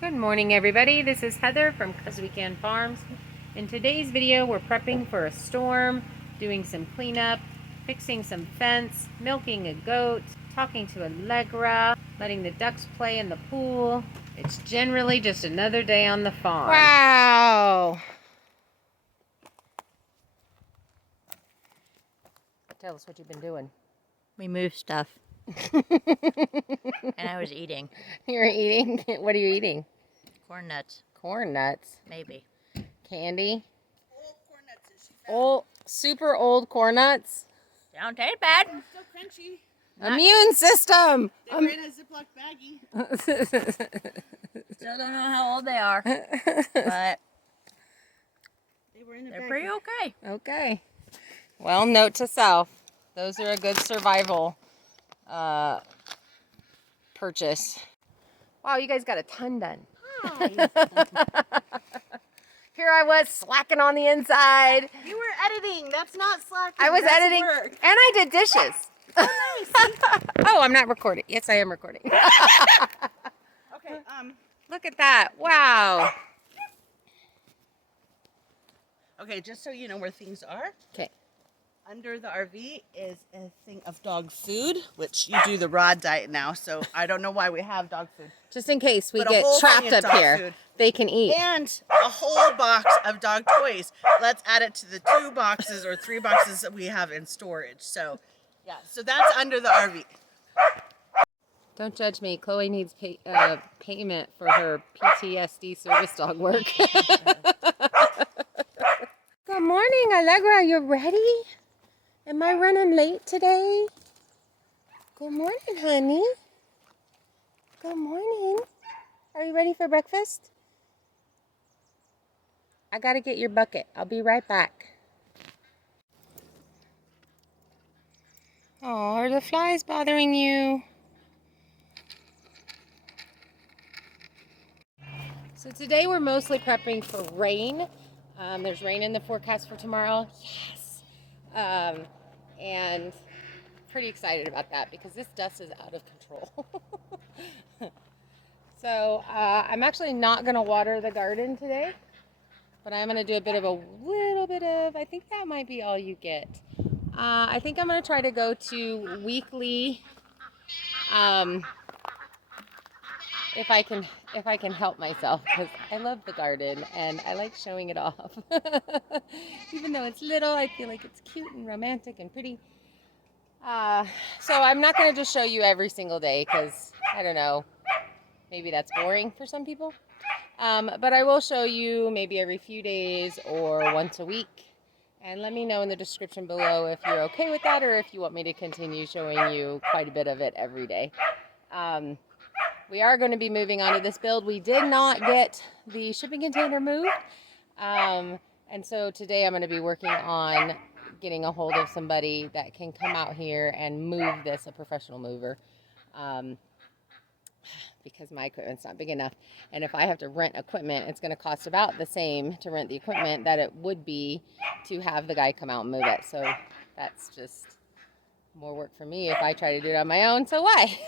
Good morning, everybody. This is Heather from Cuz Weekend Farms. In today's video, we're prepping for a storm, doing some cleanup, fixing some fence, milking a goat, talking to Allegra, letting the ducks play in the pool. It's generally just another day on the farm. Wow! Tell us what you've been doing. We moved stuff. And I was eating. You're eating? What are you eating? Corn nuts. Corn nuts? Maybe. Candy? Old corn nuts. Old, super old corn nuts? Don't taste bad. Still crunchy. Immune system! They were in a Ziploc baggie. Still don't know how old they are. But They were in a they're baggie. pretty okay. Okay. Well, note to self. Those are a good survival purchase. Wow, you guys got a ton done. Hi. Here I was slacking on the inside. You were editing. That's not slacking. I was That's editing work. and I did dishes. Oh, nice. Oh, I'm not recording. Yes, I am recording. Okay. Look at that. Wow. Okay, just so you know where things are. Okay. Under the RV is a thing of dog food, which you do the raw diet now, so I don't know why we have dog food. Just in case we But a get whole trapped thing of up dog here, food. they can eat. And a whole box of dog toys. Let's add it to the 2 boxes or 3 boxes that we have in storage. So, yeah, so that's under the RV. Don't judge me. Chloe needs payment for her PTSD service dog work. Good morning, Allegra. You ready? Am I running late today? Good morning, honey. Good morning. Are you ready for breakfast? I gotta get your bucket. I'll be right back. Oh, are the flies bothering you? So today we're mostly prepping for rain. There's rain in the forecast for tomorrow. Yes. And pretty excited about that because this dust is out of control. So I'm actually not going to water the garden today, but I'm going to do a little bit of, I think that might be all you get. I think I'm going to try to go to weekly, if I can help myself, because I love the garden and I like showing it off. Even though it's little, I feel like it's cute and romantic and pretty. So I'm not going to just show you every single day because, I don't know, maybe that's boring for some people. But I will show you maybe every few days or once a week. And let me know in the description below if you're okay with that or if you want me to continue showing you quite a bit of it every day. We are going to be moving on to this build. We did not get the shipping container moved. And so today I'm going to be working on getting a hold of somebody that can come out here and move this, a professional mover. Because my equipment's not big enough. And if I have to rent equipment, it's going to cost about the same to rent the equipment that it would be to have the guy come out and move it. So that's just more work for me if I try to do it on my own. So why?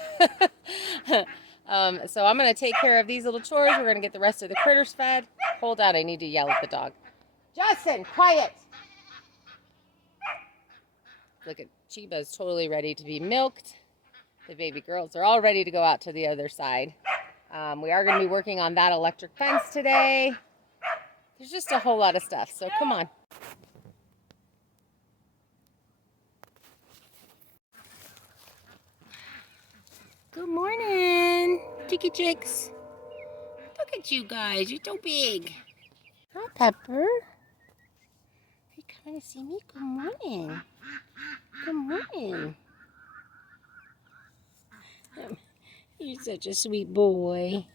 So I'm going to take care of these little chores. We're going to get the rest of the critters fed. Hold on, I need to yell at the dog. Justin, quiet! Look at Chiba's totally ready to be milked. The baby girls are all ready to go out to the other side. We are going to be working on that electric fence today. There's just a whole lot of stuff, so come on. Good morning, chicky chicks. Look at you guys, you're so big. Hi, Pepper. Are you coming to see me? Good morning. Good morning. You're such a sweet boy.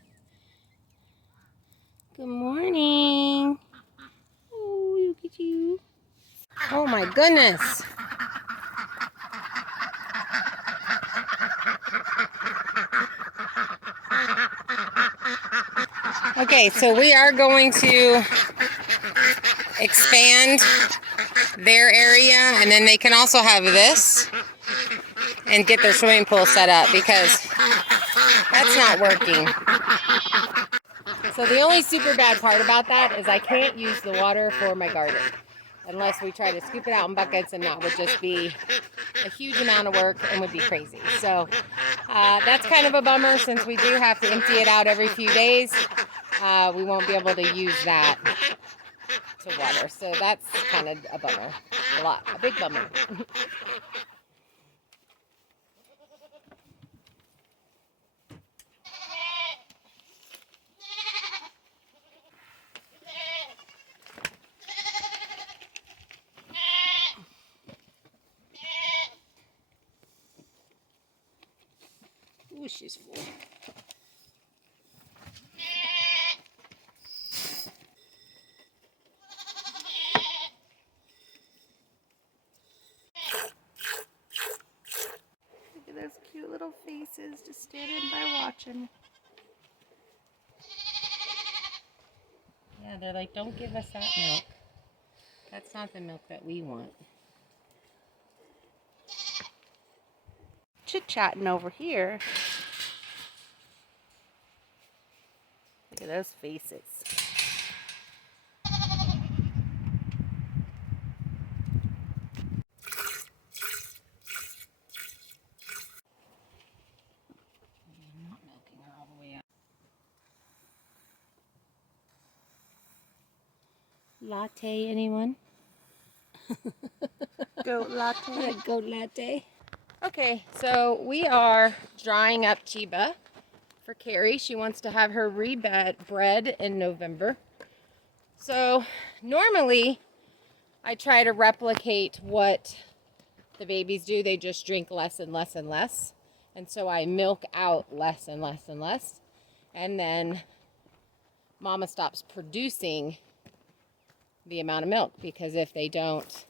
Good morning. Oh, look at you. Oh my goodness. Okay, so we are going to expand their area, and then they can also have this and get their swimming pool set up because that's not working. So the only super bad part about that is I can't use the water for my garden unless we try to scoop it out in buckets, and that would just be a huge amount of work and would be crazy. So that's kind of a bummer since we do have to empty it out every few days. We won't be able to use that to water. So that's kind of a bummer. A big bummer. Ooh, she's full. Look at those cute little faces just standing by watching. Yeah, they're like, don't give us that milk. That's not the milk that we want. Chit-chatting over here. Look at those faces. I'm not milking her all the way out. Latte, anyone? Goat latte. Goat latte. Okay, so we are drying up Chiba for Carrie. She wants to have her bred in November. So normally I try to replicate what the babies do. They just drink less and less and less. And so I milk out less and less and less. And then mama stops producing the amount of milk, because if they don't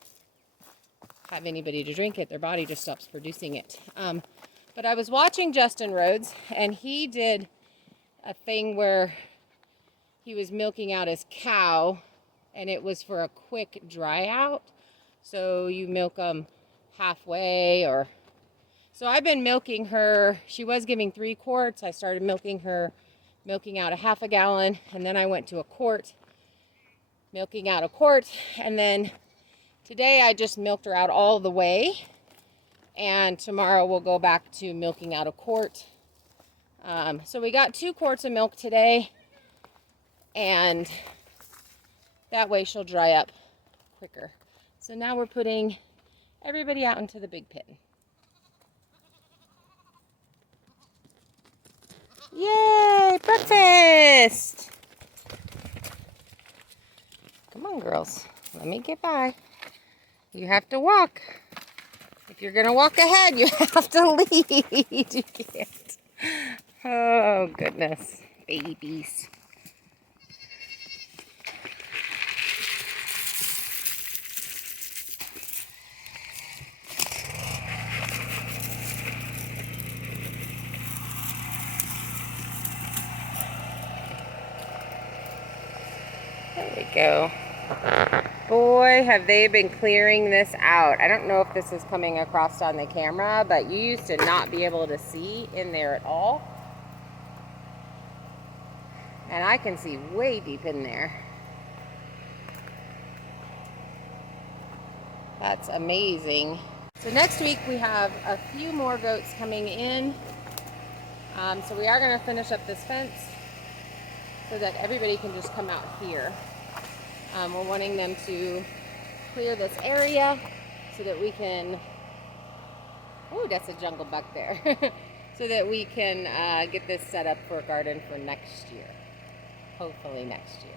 have anybody to drink it, their body just stops producing it. But I was watching Justin Rhodes, and he did a thing where he was milking out his cow, and it was for a quick dry out. So you milk them halfway, or so I've been milking her. She was giving 3 quarts. I started milking out a half a gallon, and then I went to a quart, milking out a quart, and then today I just milked her out all the way, and tomorrow we'll go back to milking out a quart. So we got 2 quarts of milk today, and that way she'll dry up quicker. So now we're putting everybody out into the big pen. Yay, breakfast! Come on, girls. Let me get by. You have to walk. If you're going to walk ahead, you have to lead. You can't. Oh, goodness. Babies. There we go. Boy, have they been clearing this out. I don't know if this is coming across on the camera, but you used to not be able to see in there at all. And I can see way deep in there. That's amazing. So next week we have a few more goats coming in. So we are going to finish up this fence so that everybody can just come out here. We're wanting them to clear this area so that we can, oh, that's a jungle buck there, so that we can get this set up for a garden for next year, hopefully next year.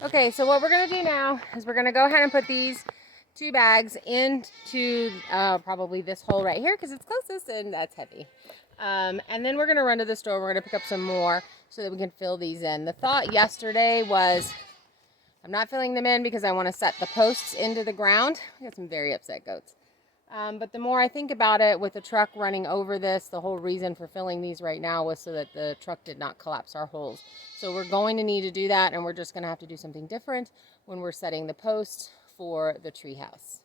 Okay, so what we're going to do now is we're going to go ahead and put these 2 bags into probably this hole right here because it's closest and that's heavy. And then we're going to run to the store. We're going to pick up some more so that we can fill these in. The thought yesterday was I'm not filling them in because I want to set the posts into the ground. We got some very upset goats. But the more I think about it, with the truck running over this, the whole reason for filling these right now was so that the truck did not collapse our holes. So we're going to need to do that, and we're just going to have to do something different when we're setting the posts for the tree house.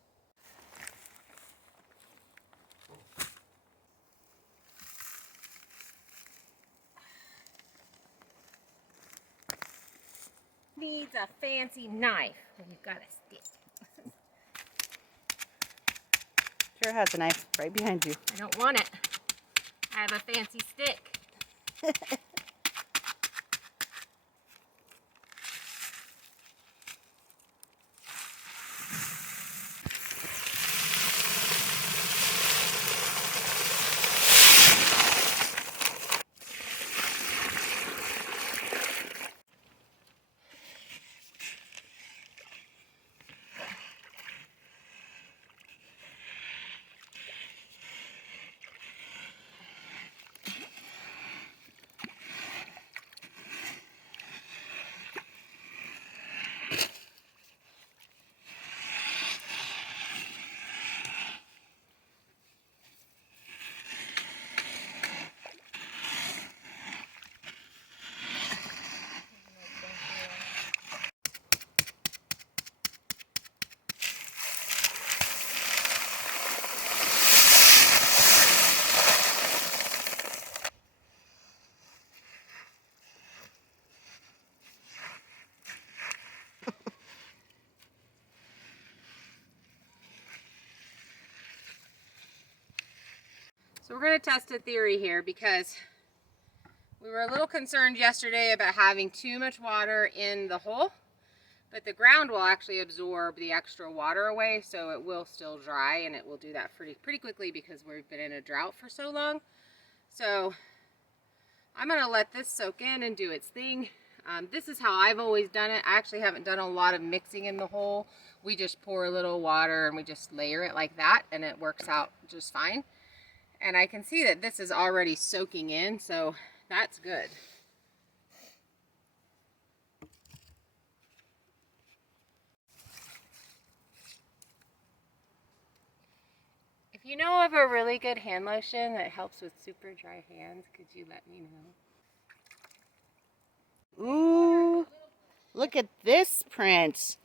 Needs a fancy knife. We've got a stick. Sure has a knife right behind you. I don't want it. I have a fancy stick. So we're going to test a theory here because we were a little concerned yesterday about having too much water in the hole, but the ground will actually absorb the extra water away, so it will still dry, and it will do that pretty quickly because we've been in a drought for so long. So I'm going to let this soak in and do its thing. This is how I've always done it. I actually haven't done a lot of mixing in the hole. We just pour a little water and we just layer it like that, and it works out just fine. And I can see that this is already soaking in, so that's good. If you know of a really good hand lotion that helps with super dry hands, could you let me know? Ooh, look at this print.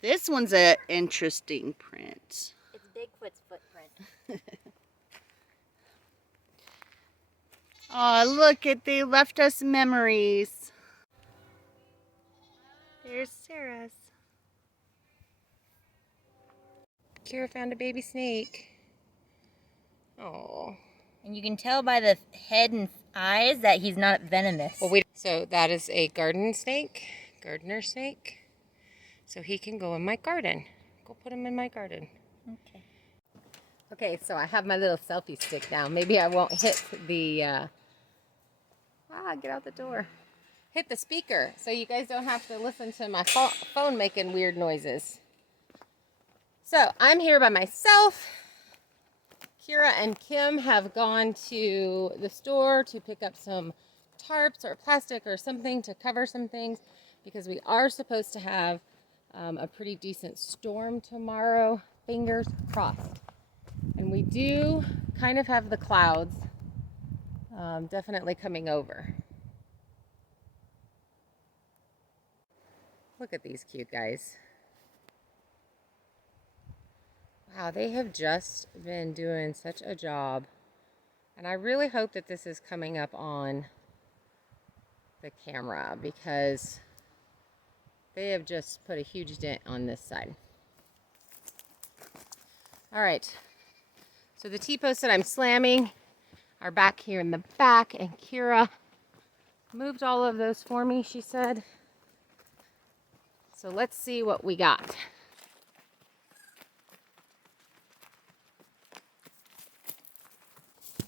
This one's an interesting print. It's Bigfoot's footprint. Oh, look at, they left us memories. There's Sarah's. Kira found a baby snake. Oh. And you can tell by the head and eyes that he's not venomous. Well, so that is a gardener snake. So he can go in my garden. Go put him in my garden. Okay. Okay, so I have my little selfie stick now. Maybe I won't hit the, get out the door. Hit the speaker so you guys don't have to listen to my phone making weird noises. So I'm here by myself. Kira and Kim have gone to the store to pick up some tarps or plastic or something to cover some things because we are supposed to have a pretty decent storm tomorrow. Fingers crossed. And we do kind of have the clouds definitely coming over. Look at these cute guys. Wow, they have just been doing such a job. And I really hope that this is coming up on the camera because they have just put a huge dent on this side. All right, so the T-posts that I'm slamming are back here in the back, and Kira moved all of those for me, she said. So let's see what we got.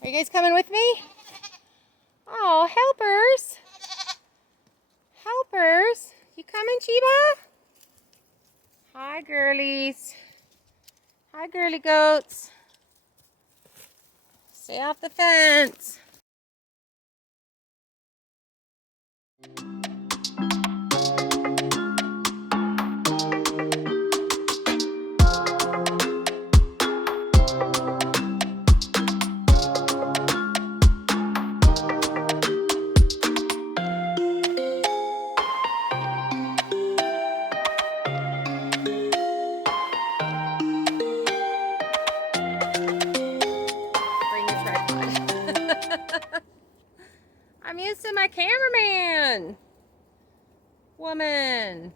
Are you guys coming with me? Oh, helpers. Helpers. You coming, Chiba? Hi, girlies. Hi, girly goats. Stay off the fence. Bring your tripod. I'm used to my cameraman. Woman.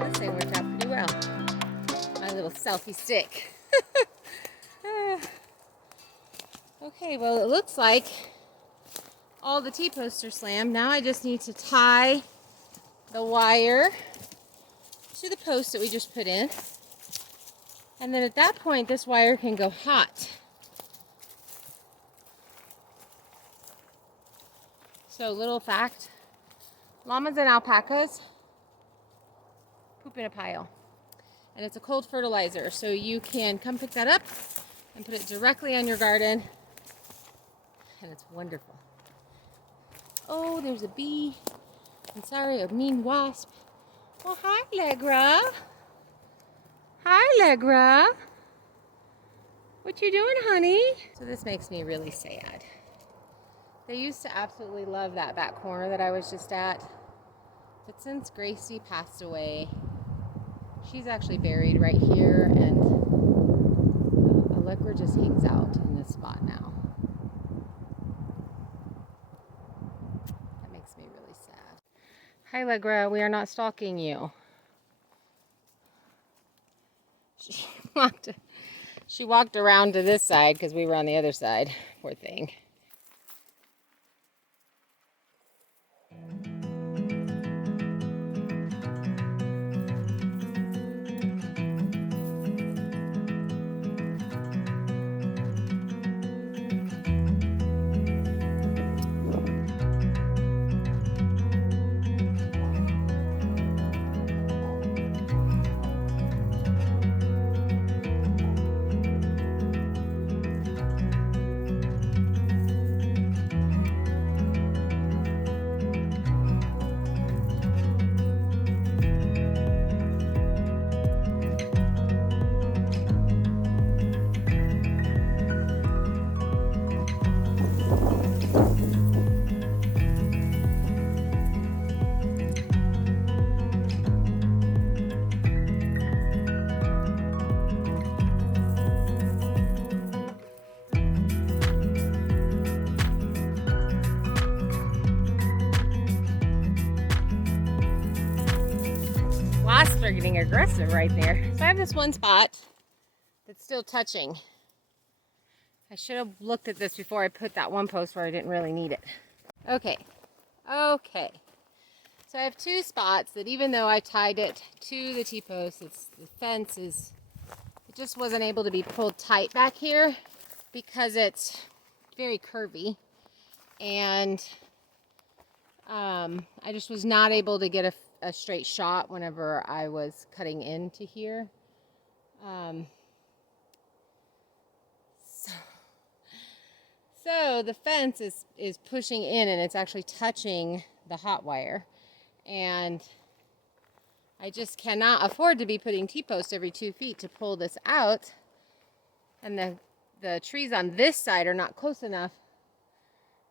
This thing worked out pretty well. My little selfie stick. Okay, well, it looks like all the T-posts are slammed. Now I just need to tie the wire to the post that we just put in. And then at that point, this wire can go hot. So, little fact, llamas and alpacas poop in a pile. And it's a cold fertilizer, so you can come pick that up and put it directly on your garden. And it's wonderful. Oh, there's a bee. I'm sorry, a mean wasp. Oh, hi, Legra. Hi, Legra. What you doing, honey? So this makes me really sad. They used to absolutely love that back corner that I was just at. But since Gracie passed away, she's actually buried right here, and Allegra just hangs out in this spot now. That makes me really sad. Hi, Allegra. We are not stalking you. She walked around to this side because we were on the other side. Poor thing. Wasps are getting aggressive right there. So I have this one spot that's still touching. I should have looked at this before I put that one post where I didn't really need it. Okay. So I have two spots that even though I tied it to the T-post, the fence is, it just wasn't able to be pulled tight back here because it's very curvy. And I just was not able to get a straight shot whenever I was cutting into here. So the fence is pushing in, and it's actually touching the hot wire. And I just cannot afford to be putting T-posts every 2 feet to pull this out. And the trees on this side are not close enough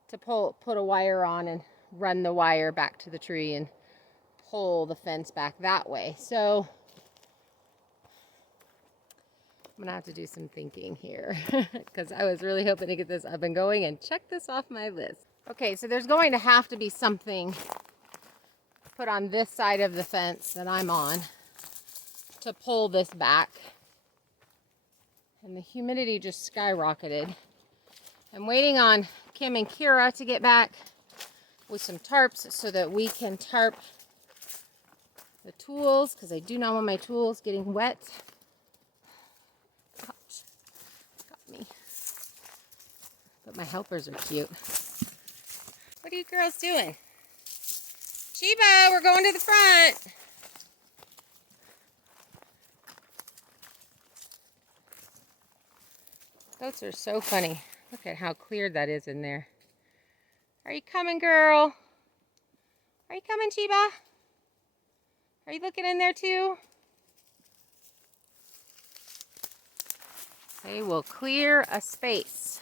to put a wire on and run the wire back to the tree and pull the fence back that way. So I'm gonna have to do some thinking here because I was really hoping to get this up and going and check this off my list. Okay, so there's going to have to be something put on this side of the fence that I'm on to pull this back. And the humidity just skyrocketed. I'm waiting on Kim and Kira to get back with some tarps so that we can tarp the tools, because I do not want my tools getting wet. Ouch. Got me. But my helpers are cute. What are you girls doing? Chiba, we're going to the front. Goats are so funny. Look at how clear that is in there. Are you coming, girl? Are you coming, Chiba? Are you looking in there too? They will clear a space.